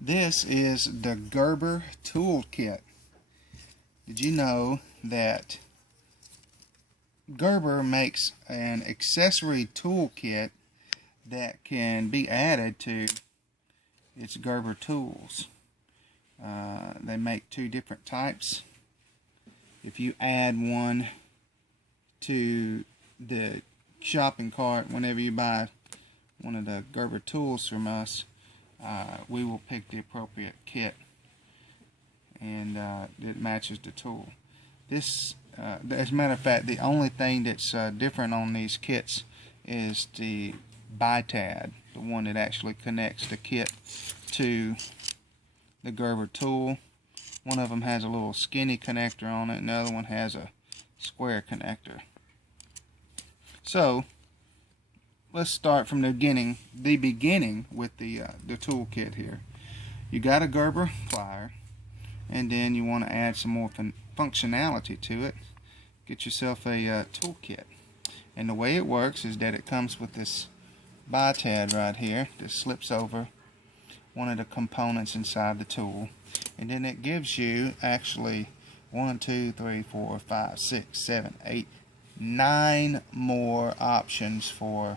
This is the Gerber toolkit. Did you know that Gerber makes an accessory toolkit that can be added to its Gerber tools? They make two different types. If you add one to the shopping cart whenever you buy one of the Gerber tools from us, we will pick the appropriate kit and it matches the tool. This, as a matter of fact, the only thing that's different on these kits is the BiTad, the one that actually connects the kit to the Gerber tool. One of them has a little skinny connector on it, and the other one has a square connector. So let's start from the beginning with the toolkit here. You got a Gerber plier, and then you want to add some more functionality to it. Get yourself a toolkit, and the way it works is that it comes with this BiTad right here that slips over one of the components inside the tool, and then it gives you actually 1, 2, 3, 4, 5, 6, 7, 8, 9 more options for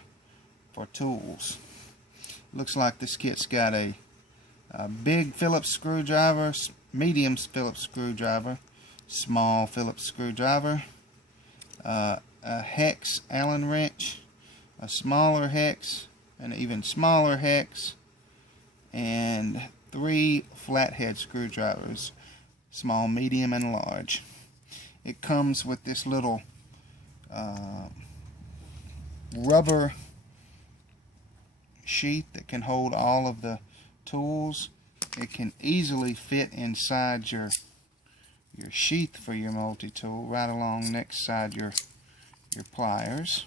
tools. Looks like this kit's got a big Phillips screwdriver, medium Phillips screwdriver, small Phillips screwdriver, a hex Allen wrench, a smaller hex, an even smaller hex, and 3 flathead screwdrivers, small, medium, and large. It comes with this little rubber sheath that can hold all of the tools. It can easily fit inside your sheath for your multi-tool, right along next side your pliers.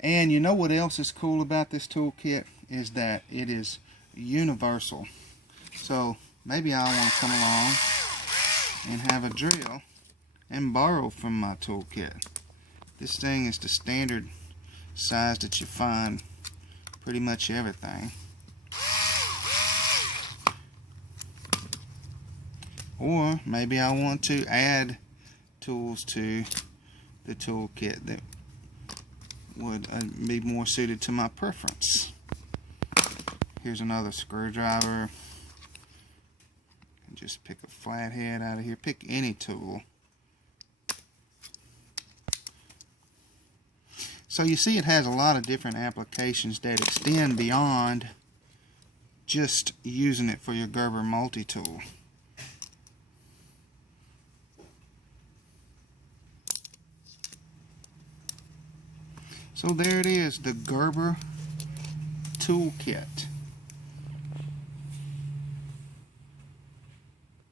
And you know what else is cool about this toolkit is that it is universal. So maybe I want to come along and have a drill and borrow from my toolkit. This thing is the standard size that you find pretty much everything. Or maybe I want to add tools to the toolkit that would be more suited to my preference. Here's another screwdriver. Just pick a flathead out of here. Pick any tool. So you see it has a lot of different applications that extend beyond just using it for your Gerber Multitool. So there it is, the Gerber toolkit.